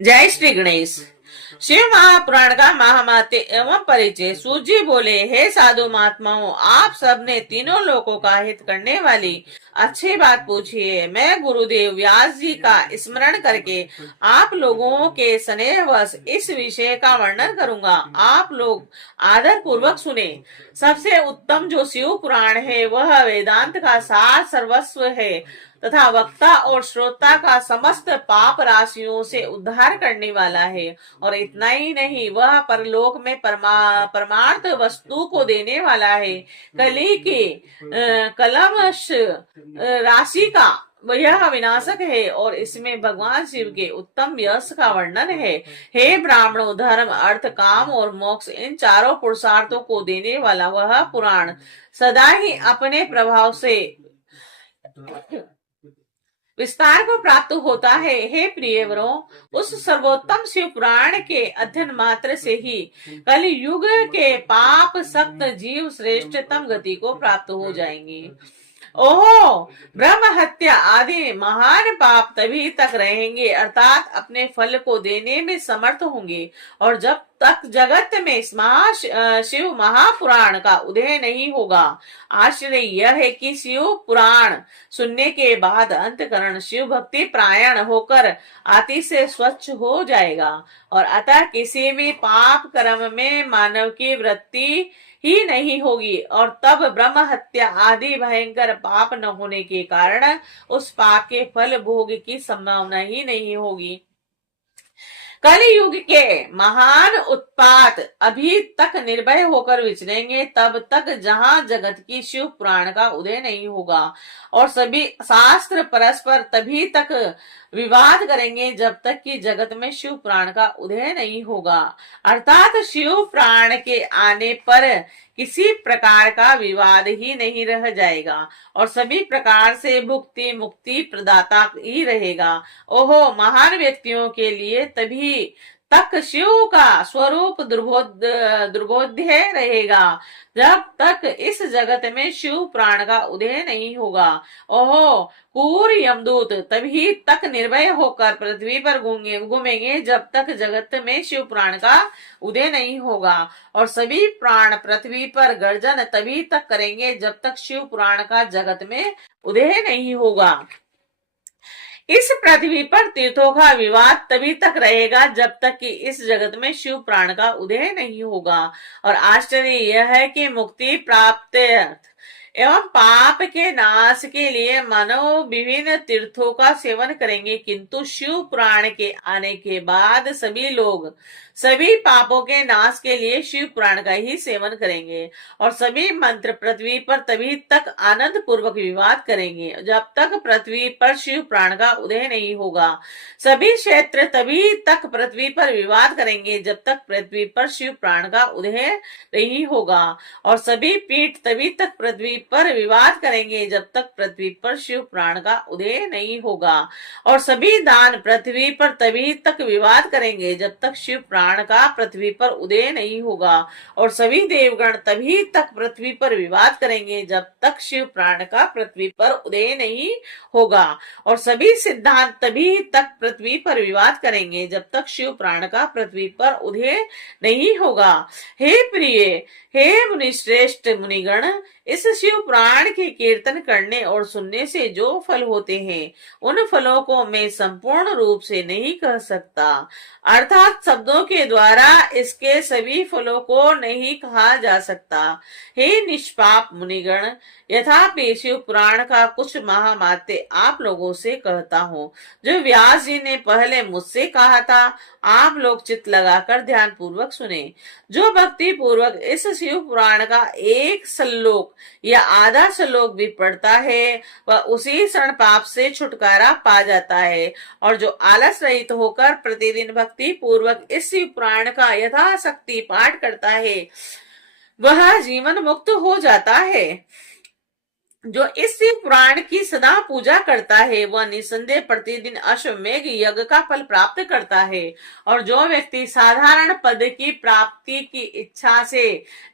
जय श्री गणेश। शिव महापुराण का महामात्य एवं परिचय। सूत जी बोले, हे साधु महात्माओं, आप सबने तीनों लोकों का हित करने वाली अच्छी बात पूछी है। मैं गुरुदेव व्यास जी का स्मरण करके आप लोगों के स्नेहवश इस विषय का वर्णन करूंगा। आप लोग आदर पूर्वक सुने। सबसे उत्तम जो शिव पुराण है वह वेदांत का सार सर्वस्व है तथा वक्ता और श्रोता का समस्त पाप राशियों से उद्धार करने वाला है। और इतना ही नहीं, वह परलोक में परमार्थ वस्तु को देने वाला है। कली की कलमश राशि का यह विनाशक है और इसमें भगवान शिव के उत्तम यश का वर्णन है। हे ब्राह्मणों, धर्म अर्थ काम और मोक्ष इन चारों पुरुषार्थों को देने वाला वह पुराण सदा ही अपने प्रभाव से विस्तार को प्राप्त होता है। हे प्रियवरों, उस सर्वोत्तम शिव पुराण के अध्ययन मात्र से ही कल युग के पाप सक्त जीव श्रेष्ठतम गति को प्राप्त हो जाएंगे। ओहो, ब्रह्म हत्या आदि महान पाप तभी तक रहेंगे, अर्थात अपने फल को देने में समर्थ होंगे। और जब तक जगत में शिव महापुराण का उदय नहीं होगा। आश्चर्य यह है कि शिव पुराण सुनने के बाद अंतकरण शिव भक्ति प्रायण होकर अति से स्वच्छ हो जाएगा और अतः किसी भी पाप कर्म में मानव की वृत्ति ही नहीं होगी। और तब ब्रह्म हत्या आदि भयंकर पाप न होने के कारण उस पाप के फल भोग की संभावना ही नहीं होगी। कलयुग के महान उत्पात अभी तक निर्भय होकर विचरेंगे, तब तक जहां जगत की शिव पुराण का उदय नहीं होगा। और सभी शास्त्र परस्पर तभी तक विवाद करेंगे जब तक कि जगत में शिव पुराण का उदय नहीं होगा। अर्थात शिव पुराण के आने पर किसी प्रकार का विवाद ही नहीं रह जाएगा और सभी प्रकार से भुक्ति मुक्ति प्रदाता ही रहेगा। ओहो, महान व्यक्तियों के लिए तभी तक शिव का स्वरूप दुर्बोध्य रहेगा जब तक इस जगत में शिव प्राण का उदय नहीं होगा। ओहो, क्रूर यमदूत तभी तक निर्भय होकर पृथ्वी पर घूमेंगे जब तक जगत में शिव प्राण का उदय नहीं होगा। और सभी प्राण पृथ्वी पर गर्जन तभी तक करेंगे जब तक शिव पुराण का जगत में उदय नहीं होगा। इस पृथ्वी पर तीर्थों का विवाद तभी तक रहेगा जब तक कि इस जगत में शिव प्राण का उदय नहीं होगा। और आश्चर्य यह है कि मुक्ति प्राप्त एवं पाप के नाश के लिए मानव विभिन्न तीर्थों का सेवन करेंगे, किंतु शिव पुराण के आने के बाद सभी लोग सभी पापों के नाश के लिए शिव पुराण का ही सेवन करेंगे। और सभी मंत्र पृथ्वी पर तभी तक आनंद पूर्वक विवाद करेंगे जब तक पृथ्वी पर शिव पुराण का उदय नहीं होगा। सभी क्षेत्र तभी तक पृथ्वी पर विवाद करेंगे जब तक पृथ्वी पर शिव पुराण का उदय नहीं होगा। और सभी पीठ तभी तक पृथ्वी पर विवाद करेंगे जब तक पृथ्वी पर शिव पुराण का उदय नहीं होगा। और सभी दान पृथ्वी पर तभी तक विवाद करेंगे जब तक शिव पुराण का पृथ्वी पर उदय नहीं होगा। और सभी देवगण तभी तक पृथ्वी पर विवाद करेंगे जब तक शिव पुराण का पृथ्वी पर उदय नहीं होगा। और सभी सिद्धांत तभी तक पृथ्वी पर विवाद करेंगे जब तक शिव पुराण का पृथ्वी पर उदय नहीं होगा। हे प्रिय, हे मुनिश्रेष्ठ मुनिगण, इस शिव पुराण के कीर्तन करने और सुनने से जो फल होते हैं उन फलों को मैं संपूर्ण रूप से नहीं कह सकता, अर्थात शब्दों के द्वारा इसके सभी फलों को नहीं कहा जा सकता। हे निष्पाप मुनिगण, यथापि शिव पुराण का कुछ महामात्य आप लोगों से कहता हूँ जो व्यास जी ने पहले मुझसे कहा था। आप लोग चित्त लगाकर ध्यान पूर्वक सुने। जो भक्ति पूर्वक इस शिव पुराण का एक श्लोक या आधा श्लोक भी पढ़ता है वह उसी क्षण पाप से छुटकारा पा जाता है। और जो आलस रहित होकर प्रतिदिन भक्ति पूर्वक इस शिव पुराण का यथाशक्ति पाठ करता है वह जीवन मुक्त हो जाता है। जो इस शिव पुराण की सदा पूजा करता है वह निसंदेह प्रतिदिन अश्वमेघ यज्ञ का फल प्राप्त करता है। और जो व्यक्ति साधारण पद की प्राप्ति की इच्छा से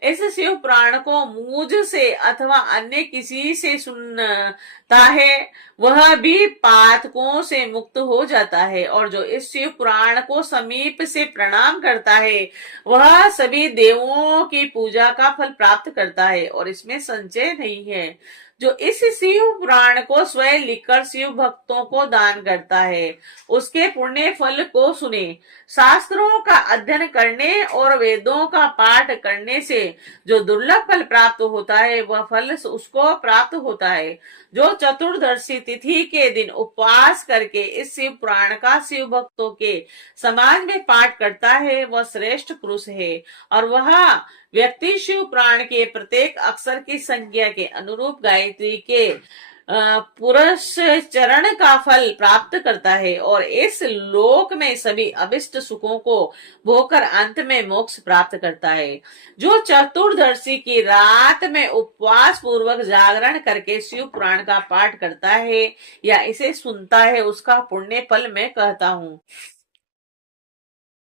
इस शिव पुराण को मुझ से अथवा अन्य किसी से सुनता है वह भी पातकों से मुक्त हो जाता है। और जो इस शिव पुराण को समीप से प्रणाम करता है वह सभी देवों की पूजा का फल प्राप्त करता है और इसमें संशय नहीं है। जो इस शिव पुराण को स्वयं लिखकर शिव भक्तों को दान करता है उसके पुण्य फल को सुने। शास्त्रों का अध्ययन करने और वेदों का पाठ करने से जो दुर्लभ फल प्राप्त होता है वह फल उसको प्राप्त होता है। जो चतुर्दशी तिथि के दिन उपवास करके इस शिव पुराण का शिव भक्तों के समाज में पाठ करता है वह श्रेष्ठ पुरुष है। और वह व्यक्ति शिव पुराण के प्रत्येक अक्षर की संज्ञा के अनुरूप गायत्री के पुरुष चरण का फल प्राप्त करता है और इस लोक में सभी अभिष्ट सुखों को भोगकर अंत में मोक्ष प्राप्त करता है। जो चतुर्दशी की रात में उपवास पूर्वक जागरण करके शिव पुराण का पाठ करता है या इसे सुनता है उसका पुण्य फल मैं कहता हूँ।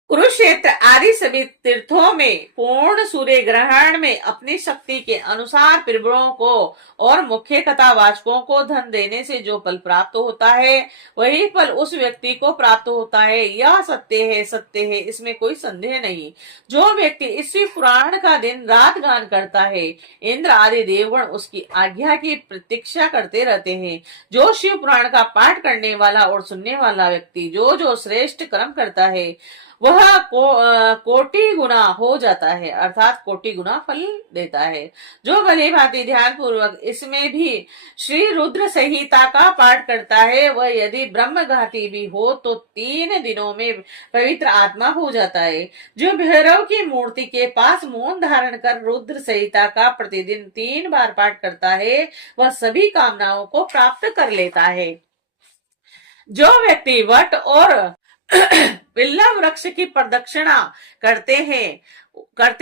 कुरुक्षेत्र आदि सभी तीर्थों में पूर्ण सूर्य ग्रहण में अपनी शक्ति के अनुसार पितरों को और मुख्य कथावाचकों को धन देने से जो फल प्राप्त होता है वही फल उस व्यक्ति को प्राप्त होता है। यह सत्य है इसमें कोई संदेह नहीं। जो व्यक्ति इस शिव पुराण का दिन रात गान करता है इंद्र आदि देवगण उसकी आज्ञा की प्रतीक्षा करते रहते हैं। जो शिव पुराण का पाठ करने वाला और सुनने वाला व्यक्ति जो जो श्रेष्ठ कर्म करता है वह कोटि गुना हो जाता है अर्थात कोटि गुना फल देता है। जो भली भांति ध्यान पूर्वक इसमें भी श्री रुद्र संहिता का पाठ करता है वह यदि ब्रह्मघाती भी हो तो 3 दिनों में पवित्र आत्मा हो जाता है। जो भैरव की मूर्ति के पास मौन धारण कर रुद्र संहिता का प्रतिदिन 3 बार पाठ करता है वह सभी कामनाओं को प्राप्त कर लेता है। जो व्यक्ति वट और बिल्लव वृक्ष की प्रदक्षिणा करते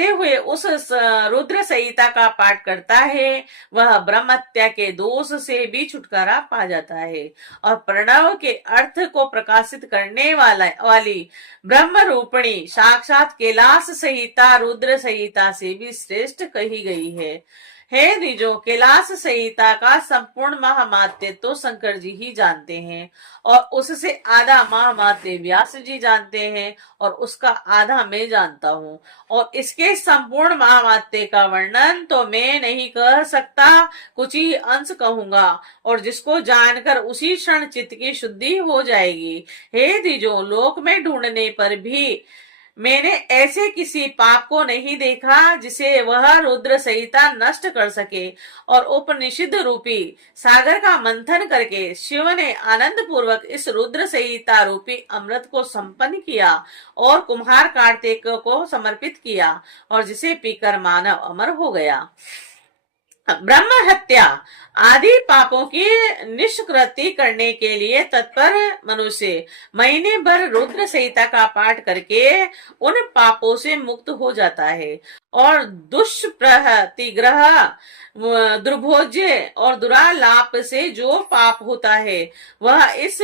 हुए उस रुद्र संहिता का पाठ करता है वह ब्रह्महत्या के दोष से भी छुटकारा पा जाता है और प्रणव के अर्थ को प्रकाशित करने वाली ब्रह्म रूपिणी साक्षात कैलाश संहिता रुद्र संहिता से भी श्रेष्ठ कही गई है। हे द्विजो, कैलाश संहिता का संपूर्ण महामात्य तो शंकर जी ही जानते हैं और उससे आधा महामात्य व्यास जी जानते हैं और उसका आधा मैं जानता हूँ और इसके संपूर्ण महामात्य का वर्णन तो मैं नहीं कर सकता, कुछ ही अंश कहूंगा और जिसको जानकर उसी क्षण चित्त की शुद्धि हो जाएगी। हे द्विजो, लोक में ढूंढने पर भी मैंने ऐसे किसी पाप को नहीं देखा जिसे वह रुद्र संहिता नष्ट कर सके। और उपनिषद रूपी सागर का मंथन करके शिव ने आनंद पूर्वक इस रुद्र संहिता रूपी अमृत को संपन्न किया और कुम्हार कार्तिक को समर्पित किया और जिसे पीकर मानव अमर हो गया। ब्रह्म हत्या आदि पापों की निष्कृति करने के लिए तत्पर मनुष्य महीने भर रुद्र संहिता का पाठ करके उन पापों से मुक्त हो जाता है और दुष्प्रतिग्रह दुर्भोज्य और दुरालाप से जो पाप होता है वह इस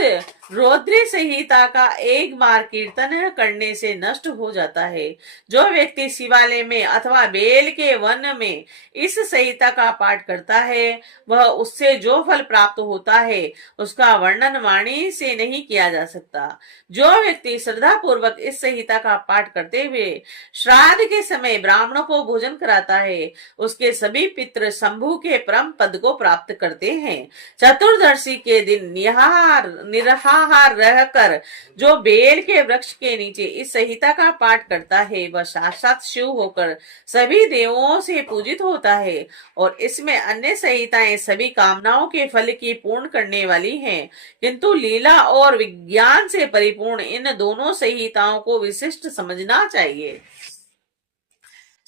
रुद्र संहिता का एक बार कीर्तन करने से नष्ट हो जाता है। जो व्यक्ति शिवालय में अथवा बेल के वन में इस संहिता का पाठ करता है वह उससे जो फल प्राप्त होता है उसका वर्णन वाणी से नहीं किया जा सकता। जो व्यक्ति श्रद्धा पूर्वक इस संहिता का पाठ करते हुए श्राद्ध के समय ब्राह्मणों को भोजन कराता है उसके सभी पितृ शंभु के परम पद को प्राप्त करते हैं। चतुर्दशी के दिन निराहार रहकर जो बेल के वृक्ष के नीचे इस संहिता का पाठ करता है वह साक्षात शिव होकर सभी देवों से पूजित होता है और इसमें अन्य संहिताएं सभी कामनाओं के फल की पूर्ण करने वाली हैं, किंतु लीला और विज्ञान से परिपूर्ण इन दोनों संहिताओं को विशिष्ट समझना चाहिए।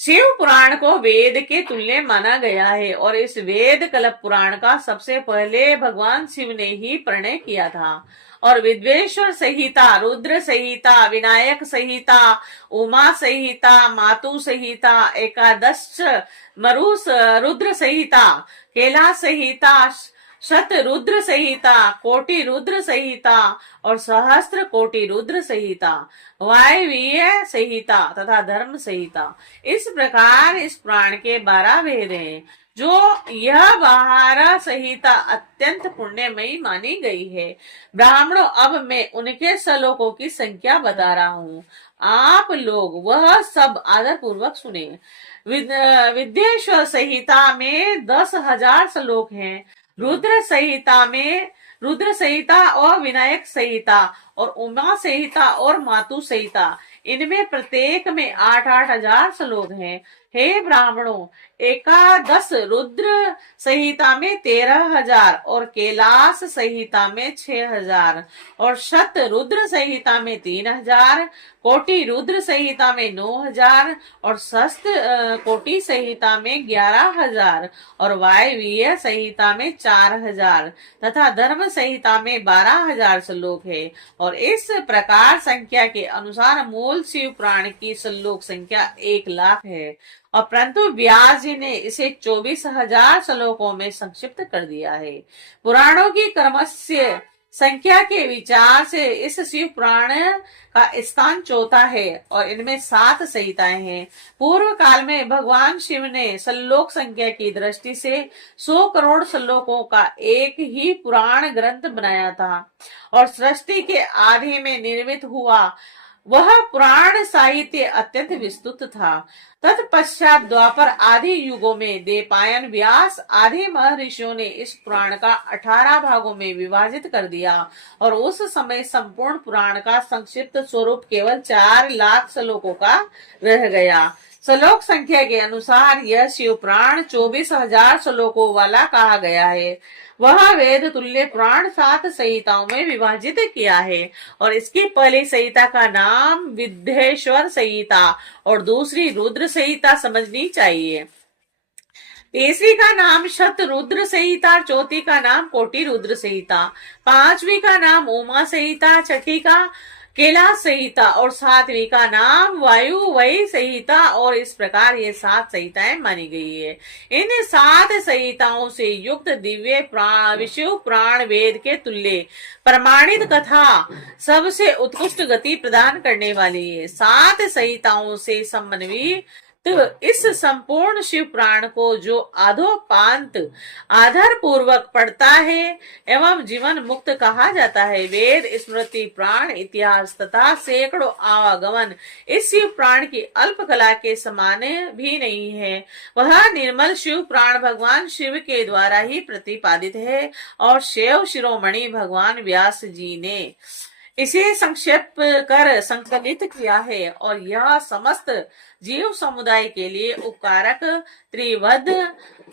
शिव पुराण को वेद के तुल्य माना गया है और इस वेद कल्प पुराण का सबसे पहले भगवान शिव ने ही प्रणय किया था। और विद्वेश्वर संहिता, रुद्र संहिता, विनायक संहिता, उमा संहिता, मातु संहिता, एकादश मरु रुद्र संहिता, कैलाश संहिता, शत रुद्र संहिता, कोटि रुद्र संहिता और सहस्त्र कोटि रुद्र संहिता, वायवीय संहिता तथा धर्म संहिता, इस प्रकार इस पुराण के 12 वेद हैं। जो यह 12 संहिता अत्यंत पुण्यमयी मानी गई है। ब्राह्मणों, अब मैं उनके श्लोकों की संख्या बता रहा हूँ, आप लोग वह सब आदर पूर्वक सुने। विद्येश्वर संहिता में 10,000 श्लोक हैं। रुद्र संहिता और विनायक संहिता और उमा संहिता और मातु संहिता, इनमें प्रत्येक में 8,000 श्लोक हैं। हे ब्राह्मणों, एकादश रुद्र संहिता में 13,000 और कैलाश संहिता में 6,000 और शत रुद्र संहिता में 3,000, कोटि रुद्र संहिता में 9,000 और सहस्त्र कोटि संहिता में 11,000 और वायवीय संहिता में 4,000 तथा धर्म संहिता में 12,000 श्लोक है। और इस प्रकार संख्या के अनुसार मूल शिव पुराण की श्लोक संख्या 1,00,000 है। और परंतु व्यास जी ने इसे 24,000 श्लोकों में संक्षिप्त कर दिया है। पुराणों की क्रमस्य संख्या के विचार से इस शिव पुराण का स्थान चौथा है और इनमें 7 संहिताएं हैं। पूर्व काल में भगवान शिव ने श्लोक संख्या की दृष्टि से 100 करोड़ श्लोकों का एक ही पुराण ग्रंथ बनाया था और सृष्टि के आदि में निर्मित हुआ वह पुराण साहित्य अत्यंत विस्तृत था। तत्पश्चात द्वापर आदि युगों में देवपायन, व्यास आदि महर्षियों ने इस पुराण का 18 भागों में विभाजित कर दिया और उस समय संपूर्ण पुराण का संक्षिप्त स्वरूप केवल 4,00,000 श्लोकों का रह गया। श्लोक संख्या के अनुसार यह शिव पुराण 24,000 श्लोकों वाला कहा गया है। वह वेद तुल्य पुराण 7 संहिताओं में विभाजित किया है और इसकी पहली संहिता का नाम विद्येश्वर संहिता और दूसरी रुद्र संहिता समझनी चाहिए। तीसरी का नाम शत रुद्र संहिता, चौथी का नाम कोटि रुद्र संहिता, पांचवी का नाम उमा संहिता, छठी का कैलाश संहिता और सातवीं का नाम वायु वही संहिता। और इस प्रकार ये 7 संहिताएं मानी गई है। इन 7 संहिताओं से युक्त दिव्य विष्णु पुराण वेद के तुल्य प्रमाणित कथा सबसे उत्कृष्ट गति प्रदान करने वाली है। 7 संहिताओं से समन्वित तो इस संपूर्ण शिव पुराण को जो आधोपांत आधार पूर्वक पढ़ता है एवं जीवन मुक्त कहा जाता है। वेद, स्मृति, पुराण, इतिहास तथा सैकड़ों आवागमन इस शिव पुराण की अल्प कला के समान भी नहीं है। वह निर्मल शिव पुराण भगवान शिव के द्वारा ही प्रतिपादित है और शैव शिरोमणि भगवान व्यास जी ने इसे संक्षेप कर संकलित किया है और यह समस्त जीव समुदाय के लिए उपकारक, त्रिवध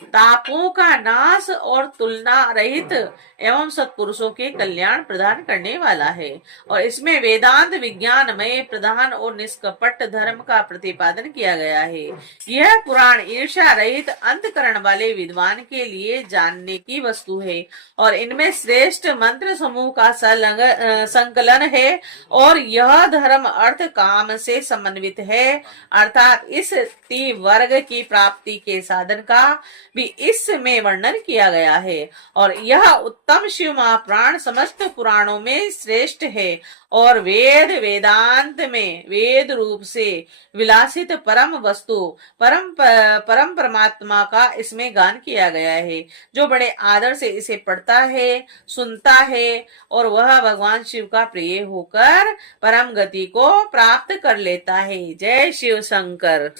तापों का नाश और तुलना रहित एवं सत्पुरुषों के कल्याण प्रदान करने वाला है। और इसमें वेदांत विज्ञानमय प्रधान और निष्कपट धर्म का प्रतिपादन किया गया है। यह पुराण ईर्ष्या रहित अंतकरण वाले विद्वान के लिए जानने की वस्तु है और इनमें श्रेष्ठ मंत्र समूह का संकलन है और यह धर्म अर्थ काम से समन्वित है, अर्थात इस वर्ग की प्राप्ति के साधन का भी इसमें वर्णन किया गया है। और यह उत्तम शिव महापुराण समस्त पुराणों में श्रेष्ठ है और वेद वेदांत में वेद रूप से विलासित परम वस्तु परम परमात्मा का इसमें गान किया गया है। जो बड़े आदर से इसे पढ़ता है, सुनता है और वह भगवान शिव का प्रिय होकर परम गति को प्राप्त कर लेता है। जय शिव शंकर।